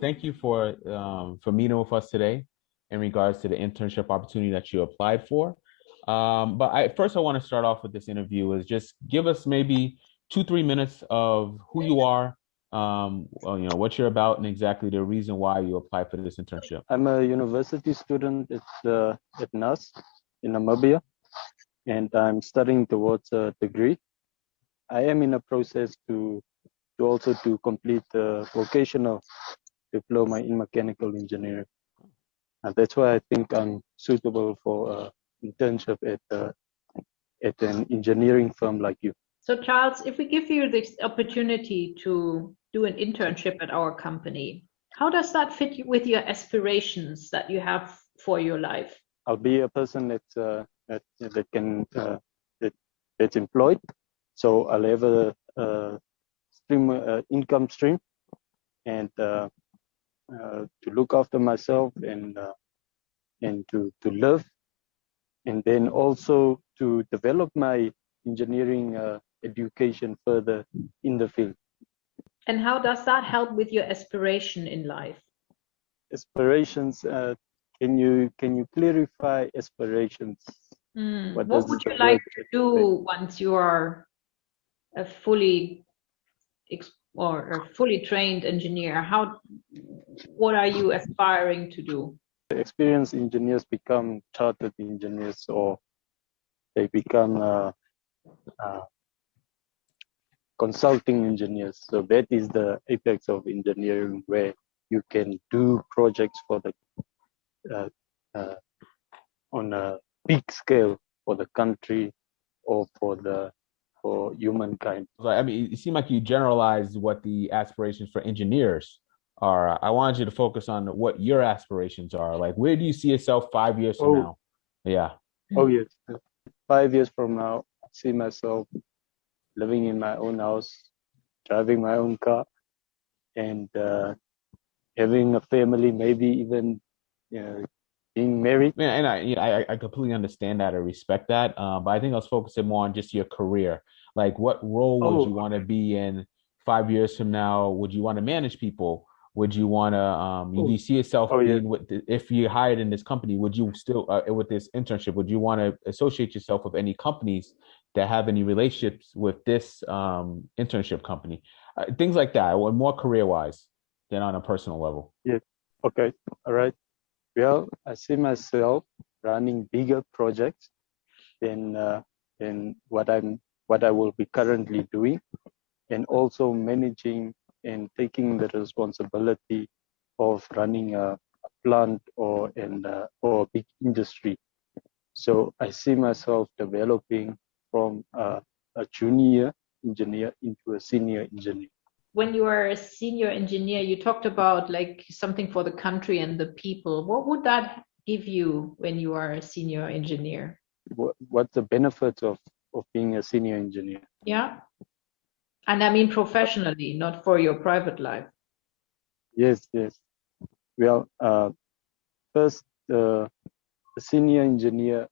thank you for meeting with us today in regards to the internship opportunity that you applied for. But first I want to start off with this interview is just give us maybe 2, 3 minutes of who you are, what you're about, and exactly the reason why you applied for this internship. I'm a university student at NAS in Namibia, and I'm studying towards a degree. I am in a process to also to complete a vocational diploma in mechanical engineering. And that's why I think I'm suitable for internship at an engineering firm like you. So Charles, if we give you this opportunity to do an internship at our company, how does that fit with your aspirations that you have for your life? I'll be a person that's employed, so I'll have a income stream, and to look after myself and to live, and then also to develop my engineering education further in the field. And how does that help with your aspiration in life? Aspirations. Can you clarify aspirations? What would you like to do once you are a fully trained engineer? What are you aspiring to do? Experienced engineers become chartered engineers, or they become consulting engineers. So that is the apex of engineering, where you can do projects for the on a big scale for the country or for humankind. I mean, it seemed like you generalized what the aspirations for engineers are. I wanted you to focus on what your aspirations are. Like, where do you see yourself 5 years from now? Yeah. Oh, yes. 5 years from now, I see myself living in my own house, driving my own car, and having a family, maybe even being married. And I completely understand that. I respect that. But I think I was focusing more on just your career. Like, what role would you want to be in 5 years from now? Would you want to manage people? Would you want to? Do you see yourself being if you hired in this company? Would you still with this internship? Would you want to associate yourself with any companies that have any relationships with this internship company? Things like that, or more career wise than on a personal level. Yeah. Okay. All right. Well, I see myself running bigger projects than what I will be currently doing, and also managing and taking the responsibility of running a plant or a big industry. So I see myself developing from a junior engineer into a senior engineer. When you are a senior engineer, you talked about like something for the country and the people. What would that give you when you are a senior engineer? What's the benefit of being a senior engineer? Yeah. And I mean professionally, not for your private life. Yes. Well, first, the senior engineer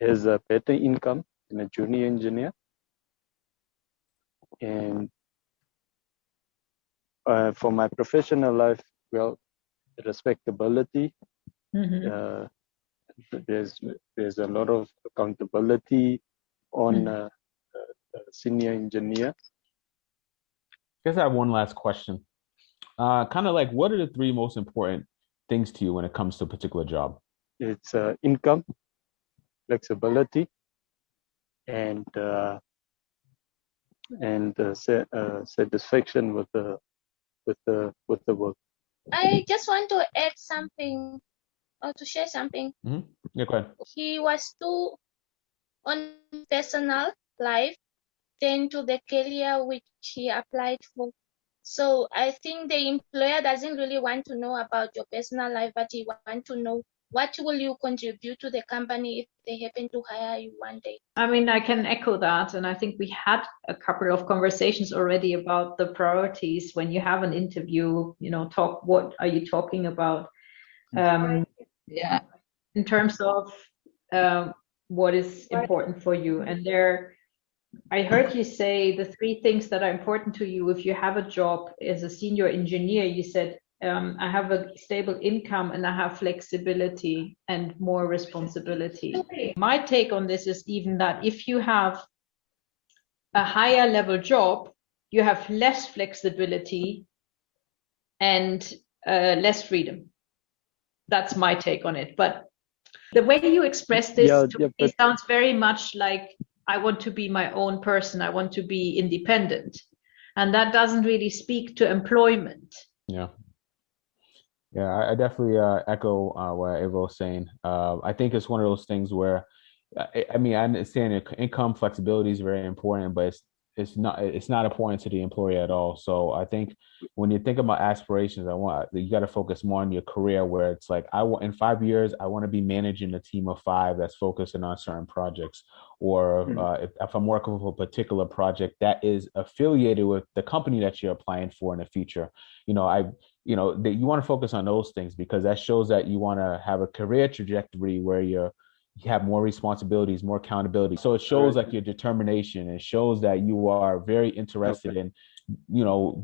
has a better income than a junior engineer, and for my professional life, well, respectability. There's a lot of accountability on a senior engineer. I guess I have one last question. Kind of like, what are the 3 most important things to you when it comes to a particular job? It's income, flexibility, and satisfaction with the work. I just want to add something or to share something. Yeah, go ahead. He was too on personal life than to the career which he applied for. So I think the employer doesn't really want to know about your personal life, but he wants to know what will you contribute to the company if they happen to hire you one day. I mean, I can echo that. And I think we had a couple of conversations already about the priorities when you have an interview, what are you talking about? Yeah, in terms of what is important for you. And I heard you say the 3 things that are important to you if you have a job as a senior engineer. You said, I have a stable income and I have flexibility and more responsibility. My take on this is even that if you have a higher level job, you have less flexibility and less freedom. That's my take on it. But the way you express this to me sounds very much like, I want to be my own person. I want to be independent. And that doesn't really speak to employment. Yeah. Yeah, I definitely echo what Ava was saying. I think it's one of those things where, I mean, I understand income flexibility is very important, but it's not important to the employer at all. So I think when you think about aspirations, you got to focus more on your career, where it's like, in 5 years, I want to be managing a team of 5 that's focusing on certain projects, or if I'm working with a particular project that is affiliated with the company that you're applying for in the future. That you want to focus on those things, because that shows that you want to have a career trajectory where you have more responsibilities, more accountability. So it shows like your determination. It shows that you are very interested in,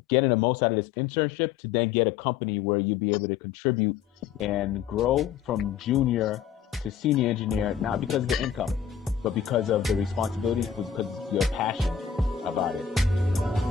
getting the most out of this internship to then get a company where you'll be able to contribute and grow from junior to senior engineer, not because of the income, but because of the responsibilities, because of your passion about it.